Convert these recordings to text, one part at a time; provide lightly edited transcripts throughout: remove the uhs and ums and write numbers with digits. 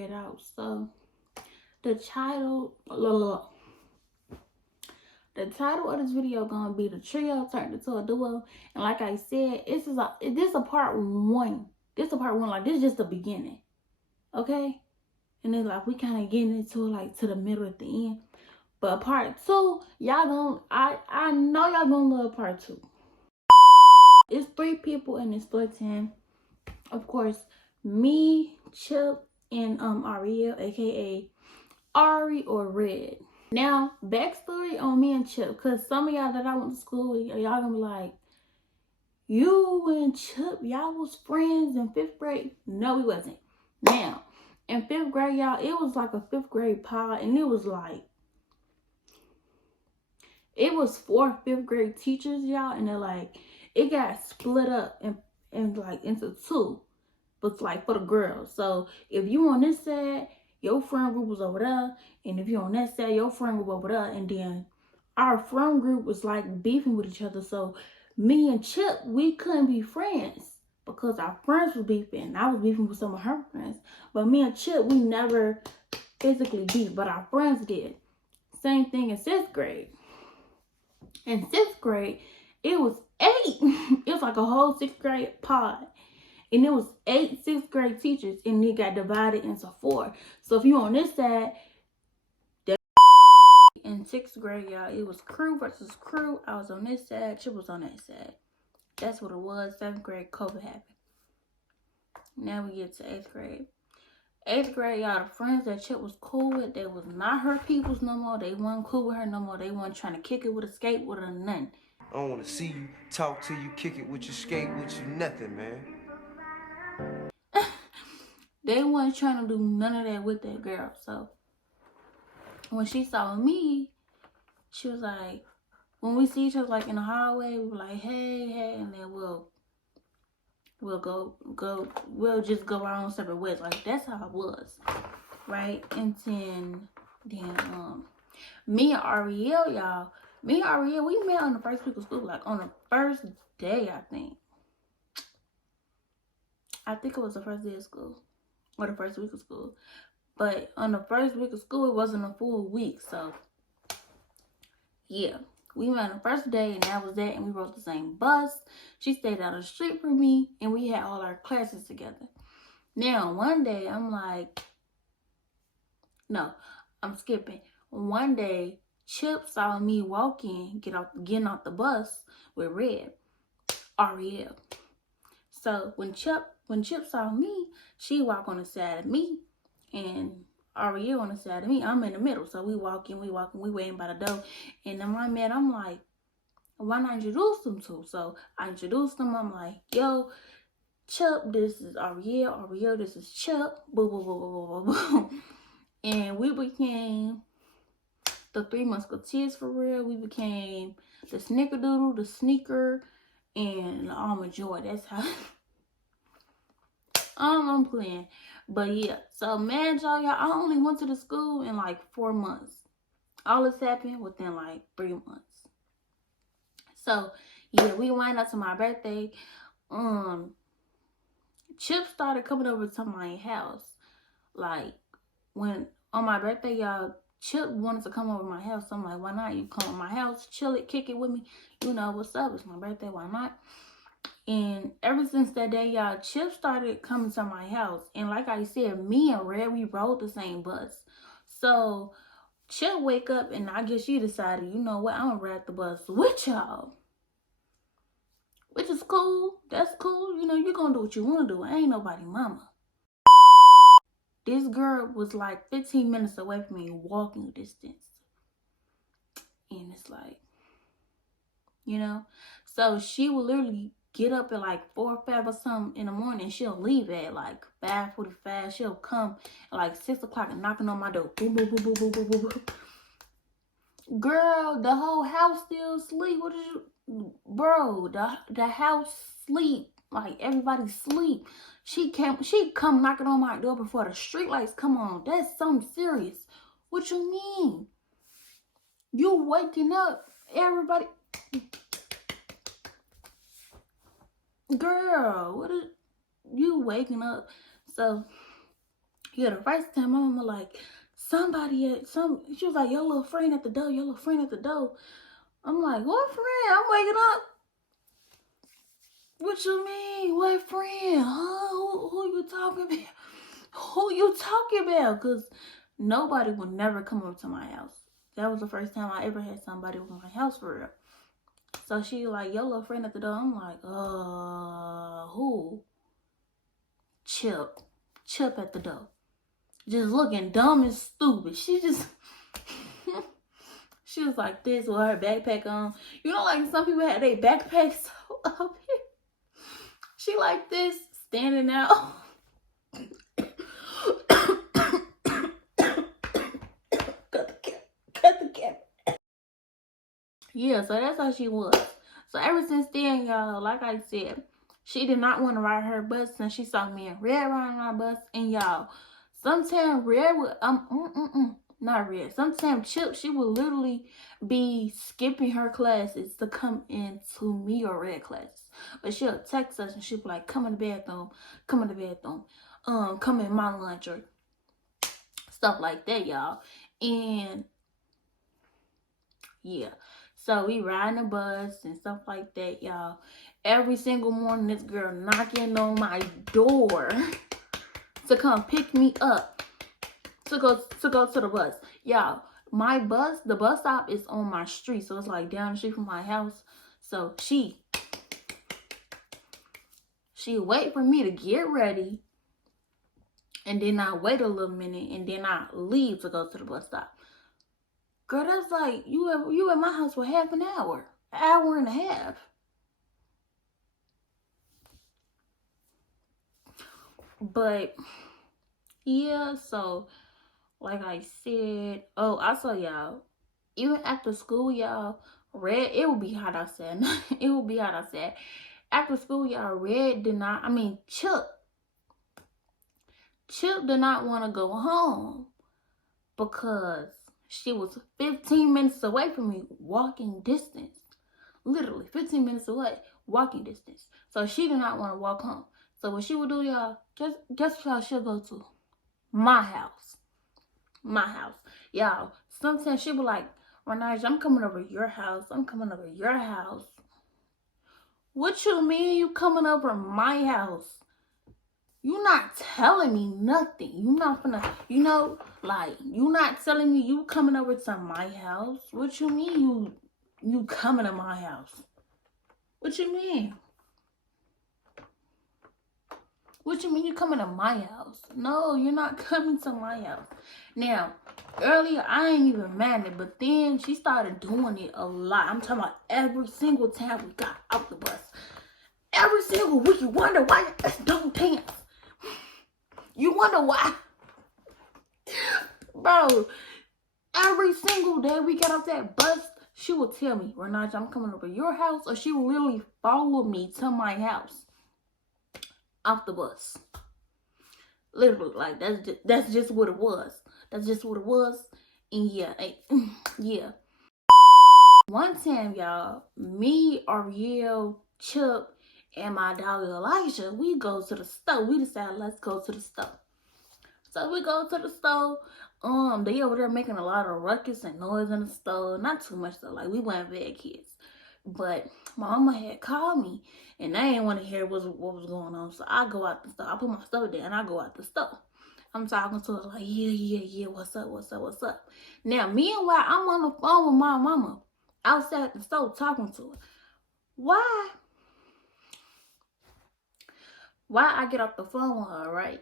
figure it out. So the title, of this video gonna be the trio turned into a duo. And like I said, this is a part one. This is a part one. Like, this is just the beginning. Okay? And then like we kind of getting into it like to the middle at the end. But part two, y'all gonna, I know y'all gonna love part two. It's 3 people in this story time. Of course, me, Chip, and 𝐟𝐫𝐢𝐬, aka Ari or Red. Now, backstory on me and Chip, because some of y'all that I went to school with, y'all gonna be like, you and Chip, y'all was friends in 5th grade? No, we wasn't. Now, in 5th grade, y'all, it was like a 5th grade pod, and it was like, it was 4 5th grade teachers, y'all, and they're like, it got split up and like into 2, but like for the girls. So if you on this side, your friend group was over there, and if you on that side, your friend group over there. And then our friend group was like beefing with each other. So me and Chip, we couldn't be friends because our friends were beefing, and I was beefing with some of her friends. But me and Chip, we never physically beefed, but our friends did. Same thing in 6th grade. In 6th grade, it was 8. It was like a whole 6th grade pod. And it was 8 6th grade teachers, and it got divided into 4. So if you on this side, in 6th grade, y'all, it was crew versus crew. I was on this side, Chip was on that side. That's what it was. 7th grade, COVID happened. Now we get to 8th grade. 8th grade, y'all, the friends that Chip was cool with, they was not her peoples no more. They wasn't cool with her no more. They wasn't trying to kick it with a skateboard or nothing. I don't want to see you, talk to you, kick it with your skate with you, nothing, man. They wasn't trying to do none of that with that girl. So when she saw me, she was like, when we see each other like in the hallway, we were like, hey, and then we'll just go our own separate ways. Like, that's how it was, right? And then me and 𝐟𝐫𝐢𝐬, y'all, we met on the first week of school, like on the first day, I think it was the first day of school or the first week of school. But on the first week of school, it wasn't a full week. So yeah, we met on the first day, and that was that. And we rode the same bus. She stayed down the street from me, and we had all our classes together. Now, one day, I'm like, no, I'm skipping. One day, Chip saw me walking, getting off the bus with Red, 𝐟𝐫𝐢𝐬. So when Chip saw me, she walked on the side of me, and 𝐟𝐫𝐢𝐬 on the side of me. I'm in the middle. So we walking, we waiting by the door. And then one man, I'm like, why not introduce them to? So I introduced them. I'm like, yo, Chip, this is 𝐟𝐫𝐬𝐬, 𝐟𝐫𝐬𝐬, this is Chip. Boo, boo, boo, boo, boo, boo. And we became the 3 Musketeers for real. We became the Snickerdoodle, the Sneaker, and the Almond Joy. That's how I'm playing. But yeah, so man, y'all, I only went to the school in like 4 months. All this happened within like 3 months. So yeah, we went up to my birthday. Chip started coming over to my house. Like, when on my birthday, y'all, Chip wanted to come over to my house. So I'm like, why not? You come to my house, chill it, kick it with me. You know what's up? It's my birthday. Why not? And ever since that day, y'all, Chip started coming to my house. And like I said, me and Red, we rode the same bus. So Chip wake up, and I guess she decided, you know what? I'm going to ride the bus with y'all. Which is cool. That's cool. You know, you're going to do what you want to do. I ain't nobody mama. This girl was like 15 minutes away from me, walking distance. And it's like, you know. So she will literally get up at like 4 or 5 or something in the morning. She'll leave at like 5:45. She'll come at like 6 o'clock and knocking on my door. Boom, boom, boom, boom, boom, boom, boom, boom. Girl, the whole house still asleep. What did you... Bro, the house sleep, like everybody sleep. She come knocking on my door before the street lights come on. That's something serious. What you mean? You waking up everybody? Girl, what is you waking up? So Yeah, the first time my mama like, she was like, your little friend at the door, your little friend at the door. I'm like, what friend? I'm waking up. What you mean? What friend? Huh? Who you talking about? Who you talking about? Because nobody would never come up to my house. That was the first time I ever had somebody over my house for real. So she like, your little friend at the door. I'm like, who? Chip at the door. Just looking dumb and stupid. She was like this with her backpack on. You know, like some people had their backpacks up here. She like this, standing out. Cut the cap. Yeah, so that's how she was. So ever since then, y'all, like I said, she did not want to ride her bus since she saw me and Red riding our bus. And y'all, sometimes Red would not Red. Sometimes Chip, she would literally be skipping her classes to come into me or Red classes. But she'll text us and she'll be like, come in the bathroom, come in my lunch or stuff like that, y'all. And yeah, so we riding the bus and stuff like that, y'all. Every single morning, this girl knocking on my door to come pick me up to go to the bus. Y'all, the bus stop is on my street, so it's like down the street from my house. So she wait for me to get ready, and then I wait a little minute, and then I leave to go to the bus stop. Girl, that's like, you at my house for half an hour and a half. But, yeah, so, like I said, I saw y'all, even after school, y'all, Red, it would be hot outside. It would be hot outside. After school, y'all, Chip did not want to go home because she was 15 minutes away from me, walking distance. Literally 15 minutes away, walking distance. So she did not want to walk home. So what she would do, y'all, guess what y'all should go to? My house. My house. Y'all, sometimes she would like, Renage, I'm coming over your house. I'm coming over your house. What you mean you coming over my house? You not telling me nothing. You not gonna, you not telling me you coming over to my house. What you mean you coming to my house? What you mean? What you mean you coming to my house? No, you're not coming to my house. Now, earlier I ain't even mad at it, but then she started doing it a lot. I'm talking about every single time we got out the bus. Every single week you wonder why your ass don't dance. You wonder why. Bro, every single day we got off that bus, she would tell me, Renage, I'm coming over your house, or she would literally follow me to my house off the bus. Literally, like, that's just what it was. That's just what it was. And yeah, yeah. One time, y'all, me, 𝐟𝐫𝐢𝐬, Chip, and my dog Elijah, we go to the store. We decided, let's go to the store. So we go to the store. They over there making a lot of ruckus and noise in the store. Not too much though. Like, we weren't bad kids. But my mama had called me, and I didn't want to hear what was going on. So I go out the store. I put my stuff there, and I go out the store. I'm talking to her like, yeah, what's up? Now, meanwhile, I'm on the phone with my mama outside the store talking to her. Why I get off the phone with her, right?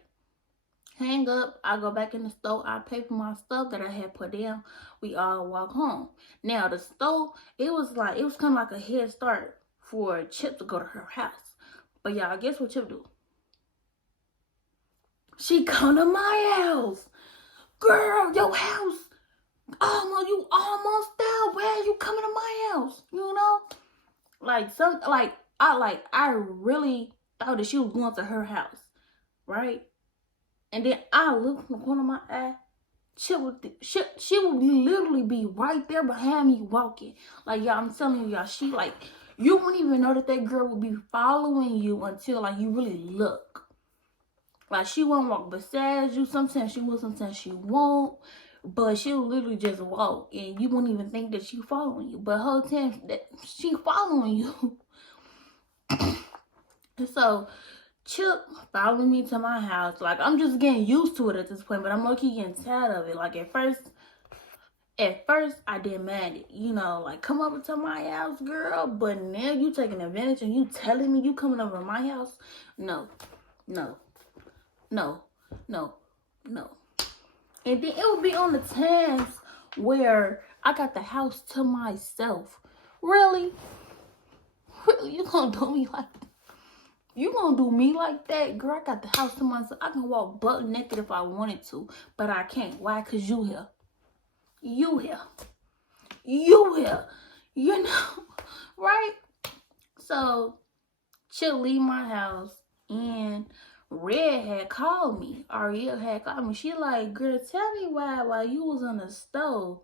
Hang up, I go back in the store, I pay for my stuff that I had put down. We all walk home. Now, the store, it was kind of like a head start for Chip to go to her house. But y'all, guess what Chip do? She come to my house. Girl, your house. You almost there. Where you coming to my house? You know? I really thought that she was going to her house. Right? And then I look from the corner of my eye. She would literally be right there behind me walking. Like, y'all, I'm telling y'all, you wouldn't even know that girl would be following you until, like, you really look. Like, she won't walk beside you. Sometimes she will, sometimes she won't. But she'll literally just walk, and you won't even think that she following you. But whole time that she following you. And so Chip followed me to my house. Like, I'm just getting used to it at this point, but I'm low-key getting tired of it. Like, at first, I didn't mind it. You know, like, come over to my house, girl. But now you taking advantage and you telling me you coming over to my house? No, no, no, no, no. And then it would be on the times where I got the house to myself. Really? Really? You gonna do me like that? You gonna do me like that? Girl, I got the house to myself. I can walk butt naked if I wanted to, but I can't. Why? Because you here. You here. You here. You know? Right? So, she'll leave my house, and Red had called me. Ariel had called me. She like, girl, tell me why while you was on the stove,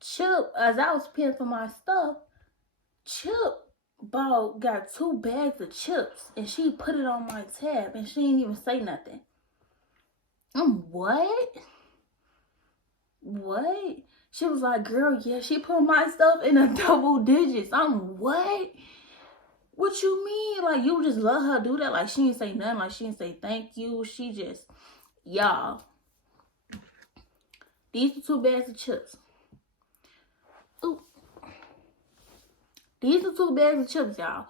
Chip, as I was paying for my stuff, Chip got 2 bags of chips, and she put it on my tab, and she didn't even say nothing. What? What? She was like, girl, yeah, she put my stuff in the double digits. What? What you mean? Like, you just let her do that? Like, she didn't say nothing. Like, she didn't say thank you. She just, y'all. These are 2 bags of chips. Ooh. These are 2 bags of chips, y'all.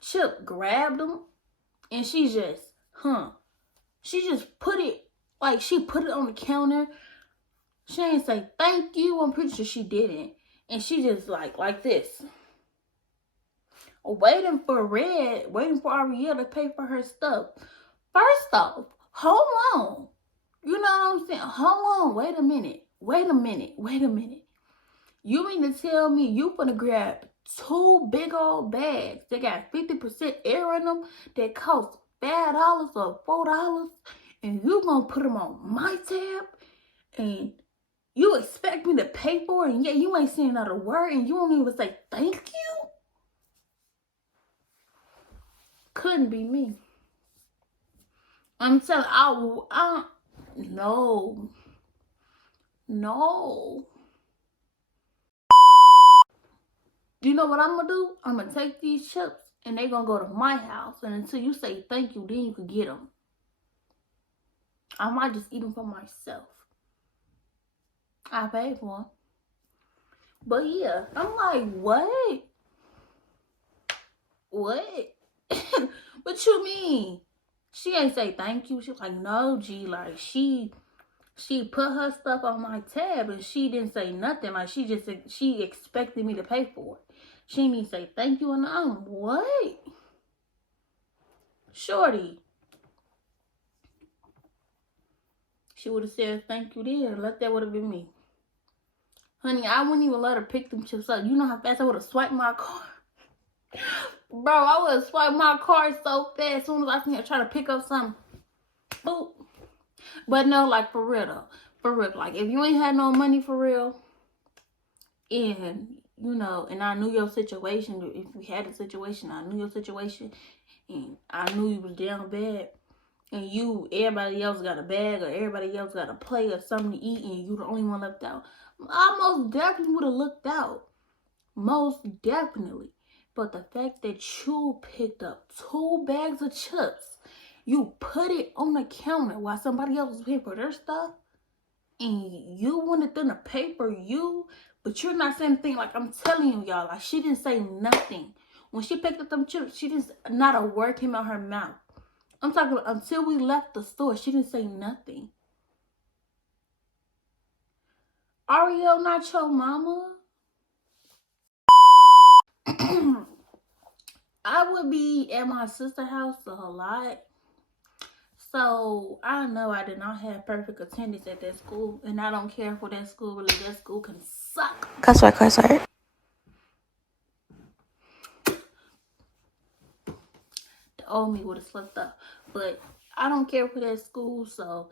Chip grabbed them, and she just, she just put it, like, she put it on the counter. She didn't say thank you. I'm pretty sure she didn't. And she just, like this. Waiting for Ariel to pay for her stuff. First off, hold on. You know what I'm saying? Hold on. Wait a minute. You mean to tell me you finna grab 2 big old bags that got 50% air in them that cost $5 or $4, and you gonna put them on my tab, and you expect me to pay for it, and yet you ain't saying another word, and you don't even say thank you? Couldn't be me. I'm telling no. You know what I'm gonna do? I'm gonna take these chips, and they gonna go to my house, and until you say thank you, then you can get them. I might just eat them for myself. I paid for them. But yeah, I'm like, what? What you mean? She ain't say thank you. She was like, no, G. Like, she put her stuff on my tab, and she didn't say nothing. Like, she expected me to pay for it. She didn't even say thank you, and what? Shorty. She would have said thank you then. That would have been me. Honey, I wouldn't even let her pick them chips up. You know how fast I would have swiped my car? Bro, I would have swiped my car so fast. As soon as I seen her try to pick up something. Boop. But no, like, for real though. For real. Like, if you ain't had no money for real, and, you know, and I knew your situation, if we had a situation, I knew your situation, and I knew you was down bad, and everybody else got a bag, or everybody else got a plate or something to eat, and you the only one left out, I most definitely would have looked out. Most definitely. But the fact that you picked up 2 bags of chips, you put it on the counter while somebody else was paying for their stuff, and you wanted them to pay for you, but you're not saying anything. Like, I'm telling you, y'all, like, she didn't say nothing. When she picked up them chips, not a word came out her mouth. I'm talking about until we left the store, she didn't say nothing. Ariel, not your mama. I would be at my sister's house a lot. So, I know I did not have perfect attendance at that school. And I don't care for that school. Really, that school can suck. Cuss word. The old me would have slipped up. But I don't care for that school. So,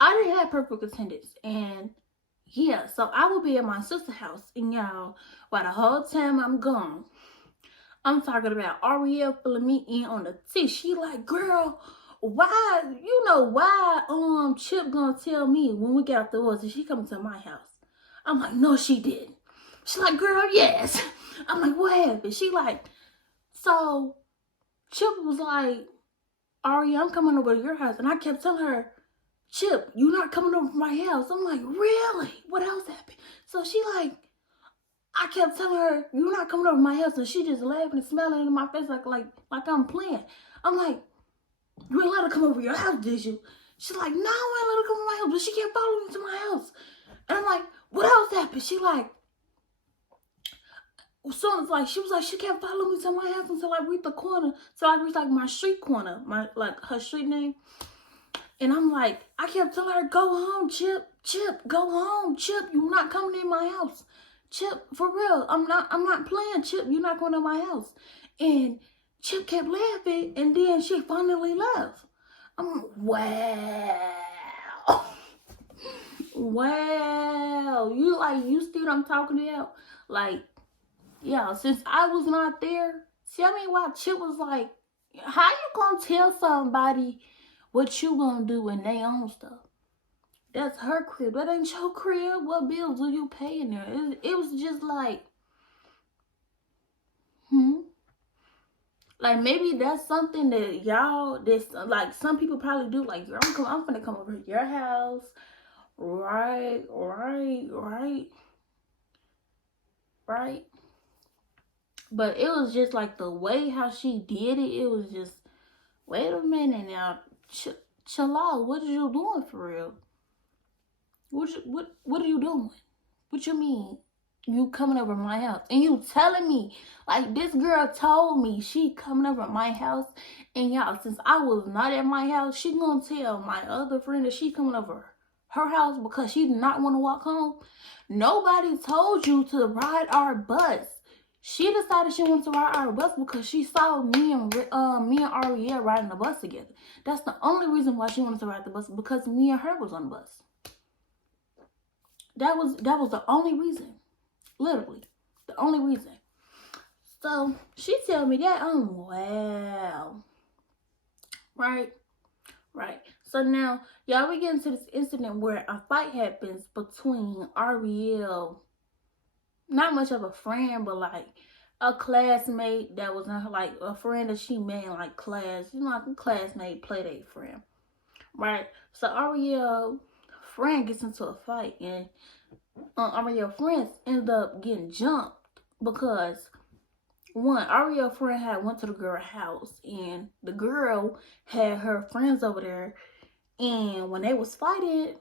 I didn't have perfect attendance. And yeah, so I would be at my sister's house. And y'all, while the whole time I'm gone, I'm talking about Ariel filling me in on the tea. She like, girl, why, you know, why Chip gonna tell me when we get out the woods and she coming to my house? I'm like, no, she didn't. She's like, girl, yes. I'm like, what happened? She like, so Chip was like, Ari, I'm coming over to your house. And I kept telling her, Chip, you're not coming over to my house. I'm like, really? What else happened? So she like, I kept telling her, you're not coming over to my house. And she just laughing and smiling in my face like I'm playing. I'm like, you ain't let her come over to your house, did you? She's like, no, I ain't let her come over to my house. But she kept following me to my house. And I'm like, what else happened? She like, so it's like, she was like, she kept following me to my house until I reached the corner. So I reached like my street corner, like her street name. And I'm like, I kept telling her, go home, Chip, go home, Chip, you're not coming in my house. Chip, for real, I'm not playing, Chip, you're not going to my house. And Chip kept laughing, and then she finally left. I'm like, wow. Wow. You see what I'm talking about? Like, yeah, since I was not there, see, I mean, why Chip was like, how you gonna tell somebody what you gonna do when they own stuff? That's her crib. That ain't your crib. What bills do you pay in there? It was just like, like maybe that's something that y'all, like some people probably do. Like, I'm gonna come over to your house, right. But it was just like the way how she did it. It was just, wait a minute now, chill out. What are you doing for real? What are you doing? What you mean? You coming over my house and you telling me, like, this girl told me she coming over at my house, and y'all, since I was not at my house, she gonna tell my other friend that she coming over her house because she did not want to walk home. Nobody told you to ride our bus. She decided she wanted to ride our bus because she saw me and 𝐟𝐫𝐢𝐬 riding the bus together. That's the only reason why she wanted to ride the bus, because me and her was on the bus. That was the only reason. Literally. The only reason. So she tell me that. Wow. Right. So now, y'all, we get into this incident where a fight happens between 𝐟𝐫𝐢𝐬, not much of a friend, but like a classmate that was in her, like a friend that she met in like class. You know, like a classmate, play date friend. Right? So 𝐟𝐫𝐢𝐬 friend gets into a fight, and 𝐟𝐫𝐢𝐬 friends end up getting jumped because one, 𝐟𝐫𝐢𝐬 friend had went to the girl's house, and the girl had her friends over there, and when they was fighting,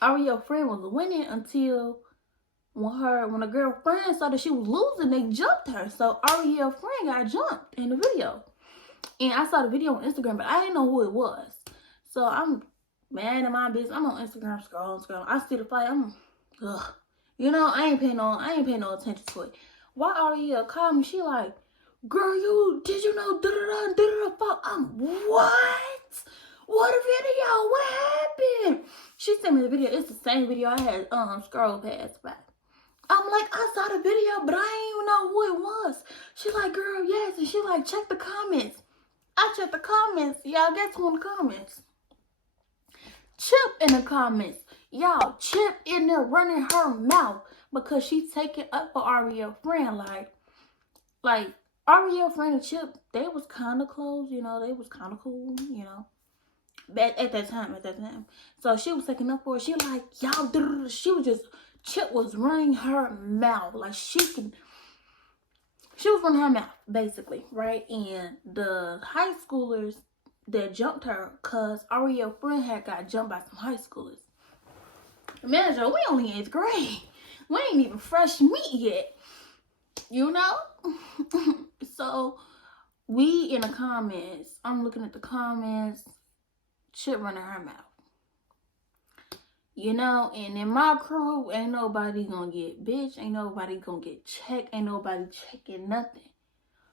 𝐟𝐫𝐬 friend was winning until when the girlfriend saw that she was losing, they jumped her. So 𝐟𝐫𝐬 friend got jumped in the video. And I saw the video on Instagram, but I didn't know who it was. So I'm mad in my business. I'm on Instagram scrolling. I see the fight. Ugh. You know, I ain't paying no attention to it. Why 𝐟𝐫𝐬 called me? She like, girl, did you know fuck? What? What a video? What happened? She sent me the video. It's the same video I had scroll past by. I'm like, I saw the video, but I didn't even know who it was. She like, girl, yes. And she like, check the comments. I checked the comments. Y'all, guess who in the comments? Chip in the comments. Y'all, Chip in there running her mouth because she taking up for 𝐟𝐫𝐬 friend. Like 𝐟𝐫𝐬 friend and Chip, they was kind of close, you know. They was kind of cool, you know. But at that time. So she was taking up for it. She like, y'all, she was just, Chip was running her mouth. Like she was running her mouth, basically, right? And the high schoolers that jumped her, cause 𝐟𝐫𝐬 friend had got jumped by some high schoolers. Imagine, we only in 8th grade. We ain't even fresh meat yet, you know? So we in the comments, I'm looking at the comments, Chip running her mouth. You know, and in my crew, ain't nobody gonna get bitch, ain't nobody gonna get checked, ain't nobody checking nothing.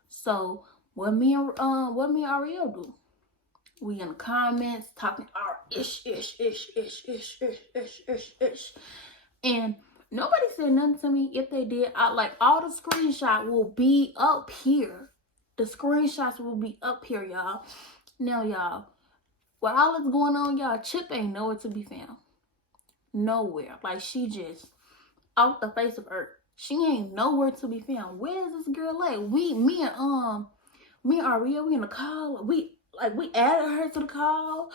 So what me and 𝐟𝐫𝐬 do? We in the comments talking our ish. And nobody said nothing to me. If they did, like all the screenshot will be up here. The screenshots will be up here, y'all. Now, y'all, While all this going on, y'all, Chip ain't nowhere to be found. Nowhere. Like, she just off the face of earth. She ain't nowhere to be found. Where's this girl at? Me and 𝐼𝐲, we in the call. We added her to the call.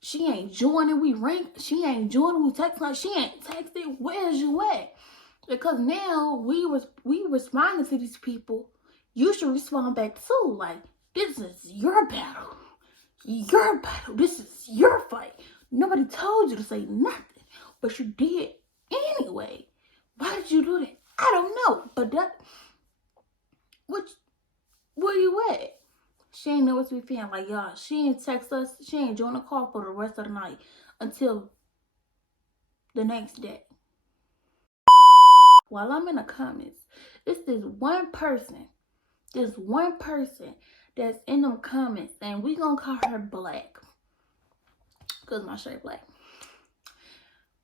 She ain't joining. We ranked. She ain't joining. We text her. She ain't texting. Where's you at? Because now we responding to these people. You should respond back too. Like, this is your battle. Your battle. This is your fight. Nobody told you to say nothing, but you did anyway. Why did you do that? I don't know. But where you at? She ain't nowhere to be found. Like, y'all, she ain't text us. She ain't join the call for the rest of the night until the next day. While I'm in the comments, it's this one person that's in them comments, and we gonna call her Black, because my shirt black.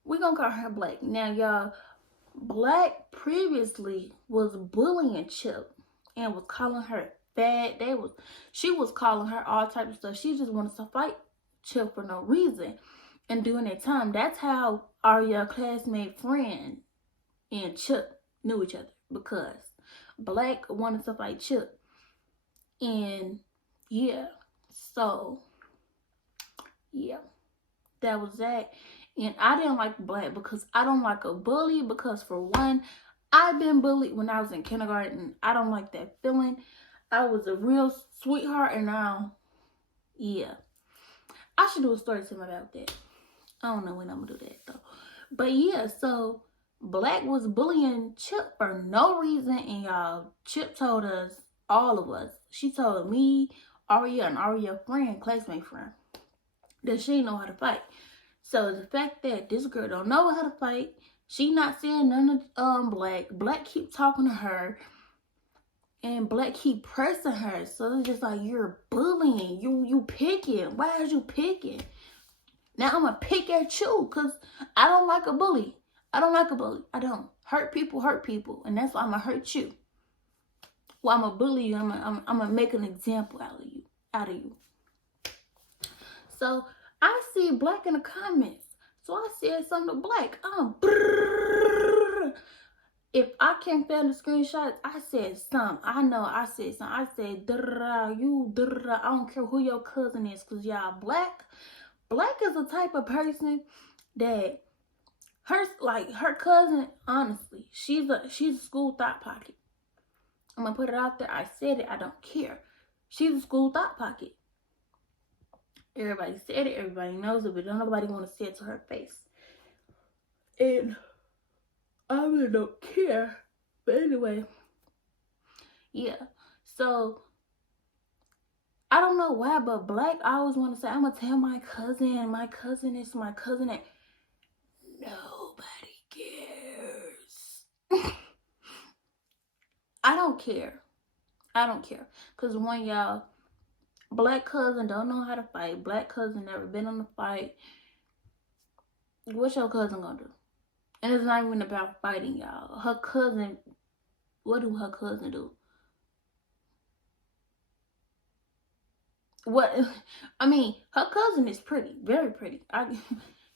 We gonna call her Black. Now, y'all, Black previously was bullying Chip and was calling her fat. She was calling her all types of stuff. She just wanted to fight Chip for no reason. And during that time, that's how our classmate friend and Chip knew each other, because Black wanted to fight Chip. And yeah, so yeah, that was that. And I didn't like Black because I don't like a bully, because for one, I've been bullied when I was in kindergarten. I don't like that feeling. I was a real sweetheart, and now, yeah. I should do a story time about that. I don't know when I'm gonna do that though. But yeah, so Black was bullying Chip for no reason, and y'all, Chip told us, all of us, she told me, 𝐼𝐲, and 𝐼𝐲 friend, classmate friend, that she didn't know how to fight. So the fact that this girl don't know how to fight, she not saying none of Black keep talking to her, and Black keep pressing her. So it's just like, you're bullying, you picking. Why is you picking? Now I'm gonna pick at you, because I don't like a bully. I don't like a bully. I don't. Hurt people, and that's why I'm gonna hurt you. Well, I'm gonna bully you. I'm gonna make an example out of you. So I see Black in the comments. So I said something to Black. If I can't find the screenshots, I said something. I know I said something. I said, I don't care who your cousin is, because y'all, Black is the type of person that her cousin, honestly, she's a school thought pocket. I'm gonna put it out there. I said it. I don't care. She's a school thought pocket. Everybody said it. Everybody knows it, but don't nobody want to say it to her face. And I really don't care. But anyway, yeah. So I don't know why, but Black, I always want to say, I'm gonna tell my cousin. My cousin is my cousin. That nobody cares. I don't care. Because one, y'all, Black cousin don't know how to fight. Black cousin never been on a fight. What's your cousin gonna do? And it's not even about fighting, y'all. Her cousin, what do her cousin do? I mean, her cousin is pretty. Very pretty.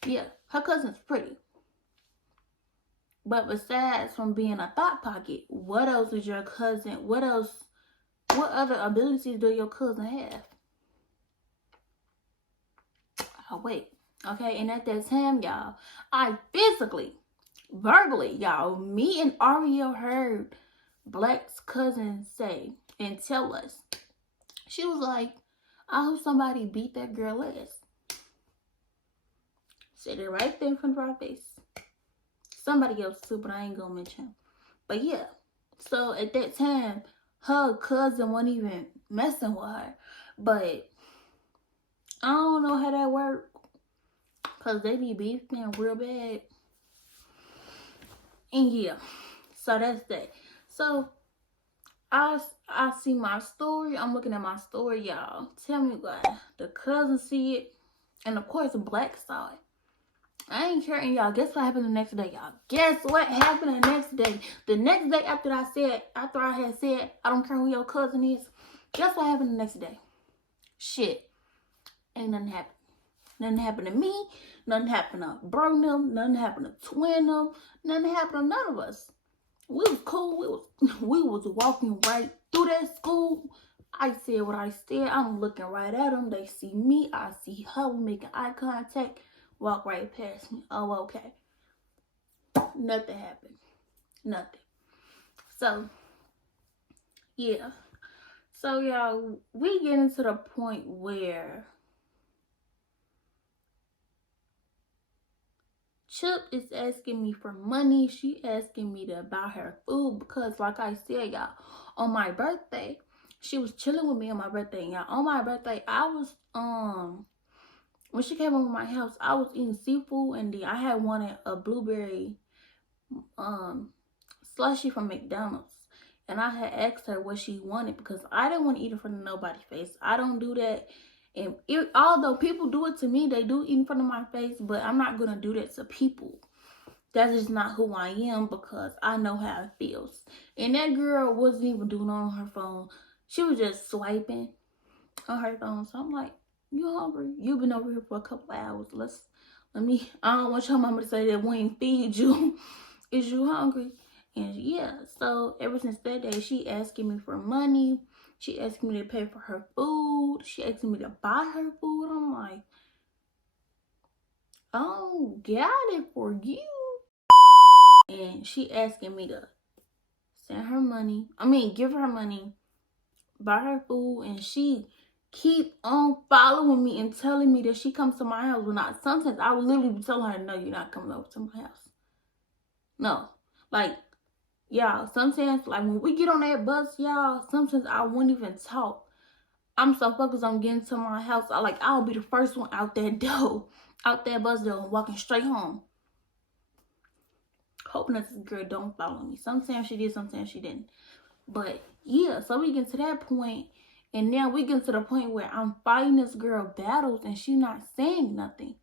Yeah, her cousin's pretty. But besides from being a thought pocket, what else is your cousin? What other abilities do your cousin have? Oh, wait. Okay, and at that time, y'all, I physically, verbally, y'all, me and 𝐼𝐲 heard Black's cousin say and tell us. She was like, I hope somebody beat that girl ass. Said it right there in front of our face. Somebody else too, but I ain't gonna mention. But yeah, so at that time, her cousin wasn't even messing with her. But I don't know how that worked, because they be beefing real bad. And yeah, so that's that. So I see my story. I'm looking at my story, y'all. Tell me why. The cousin see it, and of course Black saw it. I ain't caring, y'all. Guess what happened the next day, y'all? Guess what happened the next day? The next day after I had said, I don't care who your cousin is. Guess what happened the next day? Shit. Ain't nothing happened. Nothing happened to me. Nothing happened to bro them. Nothing happened to twin them. Nothing happened to none of us. We was cool. We was walking right through that school. I said what I said. I'm looking right at them. They see me. I see her. We making eye contact. Walk right past me. Oh, okay. Nothing happened. Nothing. So, yeah. So, y'all, we getting to the point where Chip is asking me for money. She asking me to buy her food because, like I said, y'all, on my birthday, she was chilling with me on my birthday. Y'all, on my birthday, I was when she came over my house, I was eating seafood, and then I had wanted a blueberry slushy from McDonald's. And I had asked her what she wanted because I didn't want to eat in front of nobody's face. I don't do that. And although people do it to me, they do eat in front of my face, but I'm not going to do that to people. That's just not who I am because I know how it feels. And that girl wasn't even doing it on her phone. She was just swiping on her phone. So I'm like, you hungry? You've been over here for a couple of hours. I don't want your mama to say that we ain't feed you. Is you hungry? And yeah, so ever since that day, she asking me for money. She asking me to pay for her food. She asking me to buy her food. I'm like, oh, got it for you. And she asking me to send her money. Give her money, buy her food, and she keep on following me and telling me that she comes to my house. When sometimes I would literally be telling her, no, you're not coming over to my house. No, like, y'all, sometimes, like, when we get on that bus, y'all, sometimes I won't even talk. I'm so focused on getting to my house. I'll be the first one out that door, out that bus door, walking straight home. Hoping that this girl don't follow me. Sometimes she did, sometimes she didn't. But, yeah, so we get to that point, and now we get to the point where I'm fighting this girl battles, and she's not saying nothing.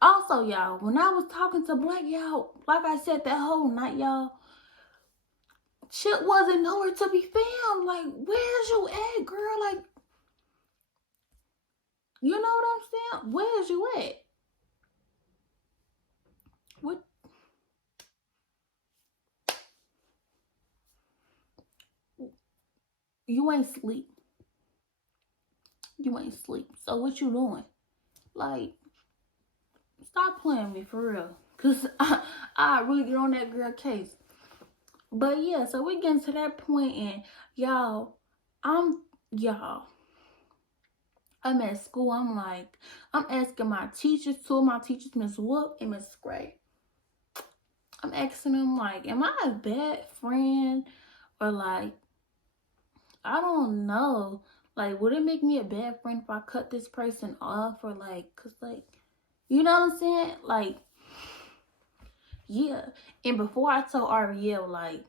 Also, y'all, when I was talking to Black, y'all, like I said that whole night, y'all, Chip wasn't nowhere to be found. Like, where's you at, girl? Like, you know what I'm saying? Where's you at? What? You ain't sleep. You ain't sleep. So what you doing? Like, stop playing me for real. Because I really get on that girl case. But yeah, so we getting to that point, and y'all, I'm at school. I'm asking my teachers, two of my teachers, Miss Whoop and Miss Gray. I'm asking them, like, am I a bad friend? Or, like, I don't know. Like, would it make me a bad friend if I cut this person off? Or, like, because, like, you know what I'm saying? Like, yeah. And before I told 𝐟𝐫𝐢𝐬, like,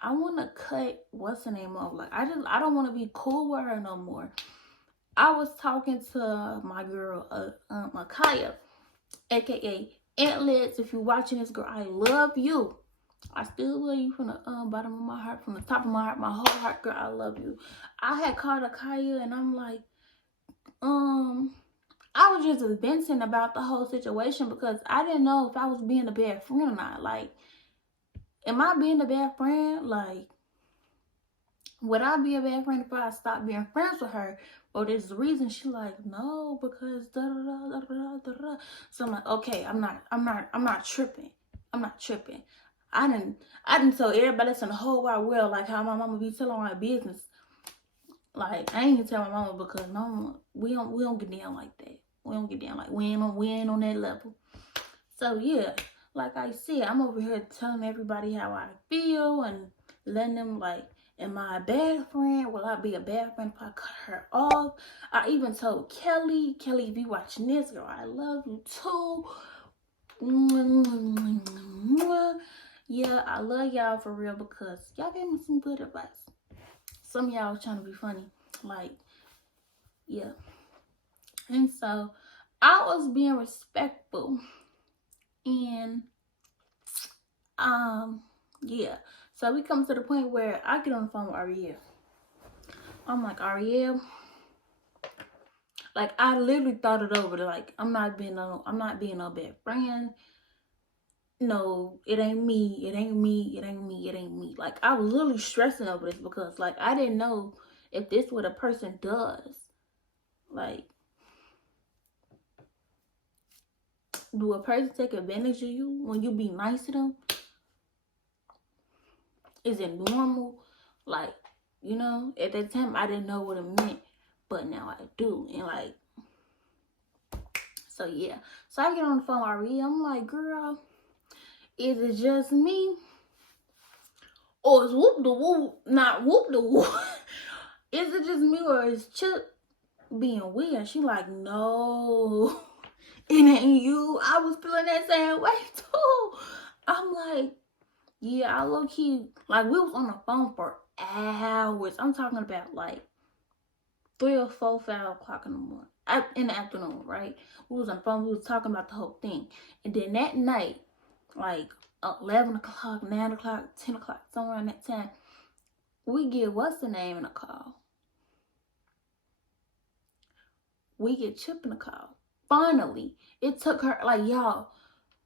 I want to cut what's her name off. Like, I don't want to be cool with her no more. I was talking to my girl, Makaya, aka Aunt Liz. If you're watching this, girl, I love you. I still love you from the bottom of my heart, from the top of my heart, my whole heart, girl. I love you. I had called Akaya, and I'm like, I was just venting about the whole situation because I didn't know if I was being a bad friend or not. Like, am I being a bad friend? Like, would I be a bad friend if I stopped being friends with her? Or there's a reason? She like, no, because da da da da da da da. So I'm like, okay, I'm not tripping. I'm not tripping. I didn't tell everybody that's in the whole wide world, like how my mama be telling my business. Like, I ain't gonna tell my mama because mama, we don't get down like that. We don't get down like we ain't on that level. So yeah, like I said, I'm over here telling everybody how I feel and letting them, like, am I a bad friend? Will I be a bad friend if I cut her off? I even told Kelly, if you watching this, girl, I love you too. Yeah, I love y'all for real because y'all gave me some good advice. Some of y'all was trying to be funny. Like, yeah. And so, I was being respectful. And, yeah. So, we come to the point where I get on the phone with 𝐟𝐫𝐢𝐬. I'm like, 𝐟𝐫𝐬, Like, I literally thought it over. Like, I'm not being no bad friend. No, it ain't me. It ain't me. It ain't me. It ain't me. Like, I was literally stressing over this because, like, I didn't know if this what a person does. Like, do a person take advantage of you when you be nice to them? Is it normal? Like, you know, at that time, I didn't know what it meant. But now I do. And, like, so, yeah. So, I get on the phone with 𝐟𝐫𝐢. I'm like, girl, is it just me? Or is whoop-de-whoop not whoop-de-whoop? Is it just me or is Chip being weird? She like, no, it ain't you. I was feeling that same way too. I'm like, yeah, I low-key, like, we was on the phone for hours. I'm talking about like 3 or 4, 5 o'clock in the morning. In the afternoon, right? We was on the phone, we was talking about the whole thing. And then that night, like 11 o'clock, 9 o'clock, 10 o'clock, somewhere in that time, we get what's the name in a call. We get Chip in the call. Finally, it took her, like, y'all,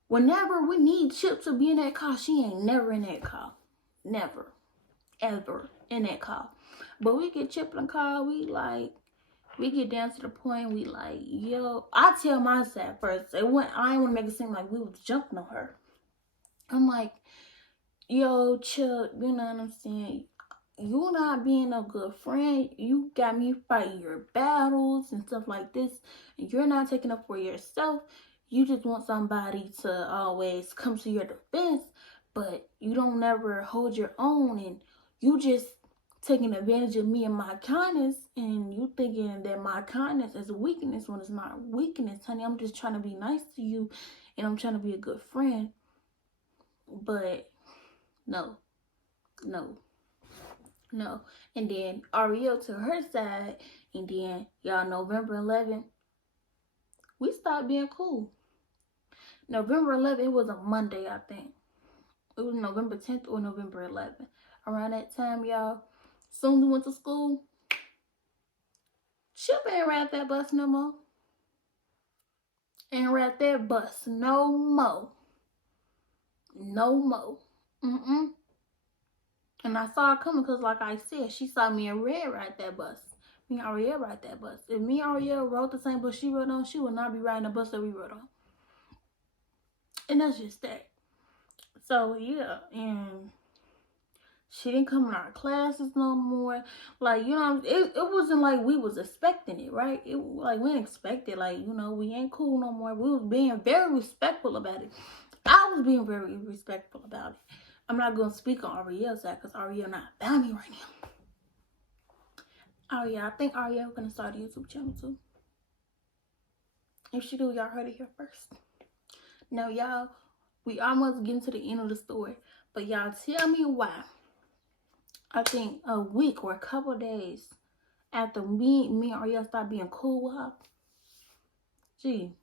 whenever we need Chip to be in that call, she ain't never in that call. Never, ever in that call. But we get Chip in the call, we get down to the point, we like, yo, I tell my side first. I didn't want to make it seem like we was jumping on her. I'm like, yo, Chip, you know what I'm saying? You not being a good friend. You got me fighting your battles and stuff like this. And you're not taking up for yourself. You just want somebody to always come to your defense. But you don't never hold your own. And you just taking advantage of me and my kindness. And you thinking that my kindness is a weakness when it's not weakness, honey. I'm just trying to be nice to you. And I'm trying to be a good friend. But no. And then 𝐟𝐫𝐢 to her side, and then y'all, November 11th, we stopped being cool. November 11th, it was a Monday, I think. It was November 10th or November 11th. Around that time, y'all, soon we went to school. Chip ain't ride that bus no more. Ain't ride that bus no more. And I saw it coming because, like I said, she saw me and Red ride that bus. Me and 𝐟𝐫𝐢 ride that bus. If me and 𝐟𝐫𝐢 rode the same bus she rode on, she would not be riding the bus that we rode on. And that's just that. So, yeah. And she didn't come in our classes no more. Like, you know, it wasn't like we was expecting it, right? Like, we didn't expect it. Like, you know, we ain't cool no more. We was being very respectful about it. I was being very respectful about it. I'm not going to speak on 𝐟𝐫𝐢's side because 𝐟𝐫𝐢 not about me right now. Oh, yeah, I think 𝐟𝐫𝐢 going to start a YouTube channel, too. If she do, y'all heard it here first. Now, y'all, we almost getting to the end of the story. But y'all tell me why. I think a week or a couple of days after me and 𝐟𝐫𝐢 started being cool with her. Gee.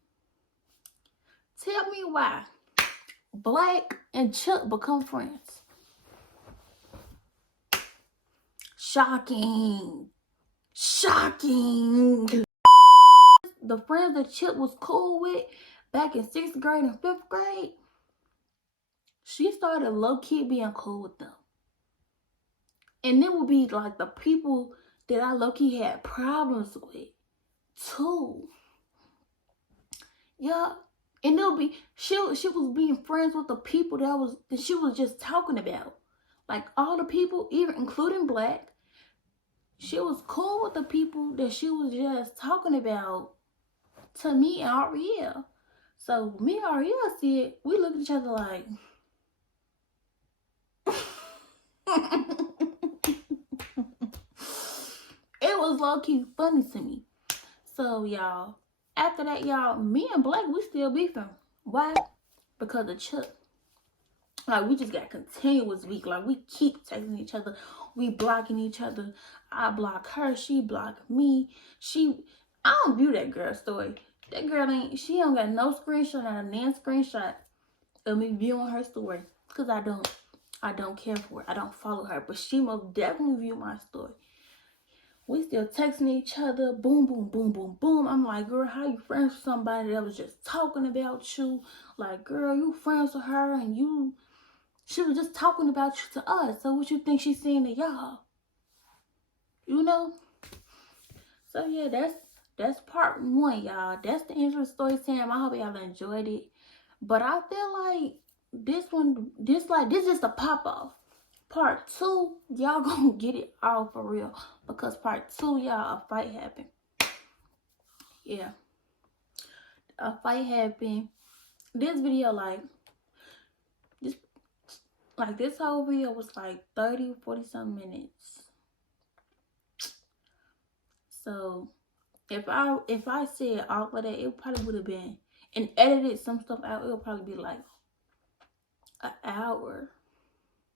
Tell me why Black and Chip become friends. Shocking. The friends that Chip was cool with back in 6th grade and 5th grade, she started low-key being cool with them. And it would be like the people that I low-key had problems with too. Yeah. And it'll be, she was being friends with the people that she was just talking about. Like, all the people, even including Black, she was cool with the people that she was just talking about to me and 𝐟𝐫𝐢. So me and 𝐟𝐫𝐢 said, we looked at each other like, it was low-key funny to me. So, y'all, after that, y'all, me and Black, we still beefing. Why? Because of Chip. Like, we just got continuous beef. Like, we keep texting each other. We blocking each other. I block her. She block me. I don't view that girl story. That girl she don't got no screenshot, not a nan screenshot of me viewing her story. Because I don't care for her. I don't follow her. But she most definitely view my story. We still texting each other. Boom, boom, boom, boom, boom. I'm like, girl, how you friends with somebody that was just talking about you? Like, girl, you friends with her and she was just talking about you to us. So what you think she's saying to y'all? You know? So yeah, that's part 1, y'all. That's the end of the story time. I hope y'all enjoyed it. But I feel like this is the pop-off. Part 2, y'all gonna get it all for real. Because part 2, y'all, a fight happened. Yeah. A fight happened. This video, this whole video was like 30, 40 some minutes. So if I said all of that, it probably would have been, and edited some stuff out, it would probably be like an hour.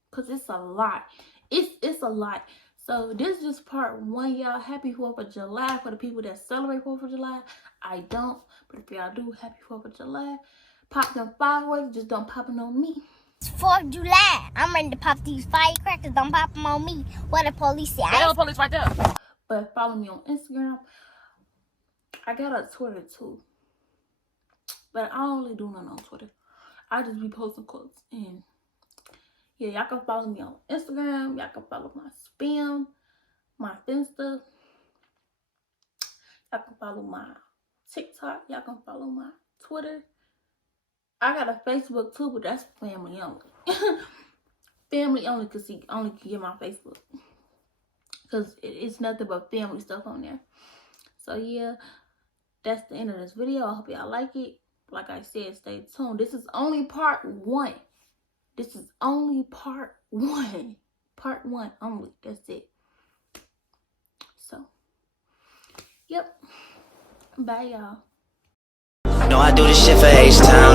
Cause it's a lot. It's a lot. So this is just part 1, y'all. Happy 4th of July for the people that celebrate 4th of July. I don't, but if y'all do, happy 4th of July. Pop them fireworks, just don't pop them on me. It's 4th of July. I'm ready to pop these firecrackers. Don't pop them on me. What the police say? They the police right there. But follow me on Instagram. I got a Twitter too. But I don't really do nothing on Twitter. I just be posting quotes. And yeah, y'all can follow me on Instagram. Y'all can follow my spam, my Finsta. Y'all can follow my TikTok. Y'all can follow my Twitter. I got a Facebook too, but that's family only. Family only, because he only can get my Facebook. Because it's nothing but family stuff on there. So yeah, that's the end of this video. I hope y'all like it. Like I said, stay tuned. This is only part 1. This is only part 1. Part 1 only. That's it. So, yep. Bye, y'all. No, I do this shit for H-Town.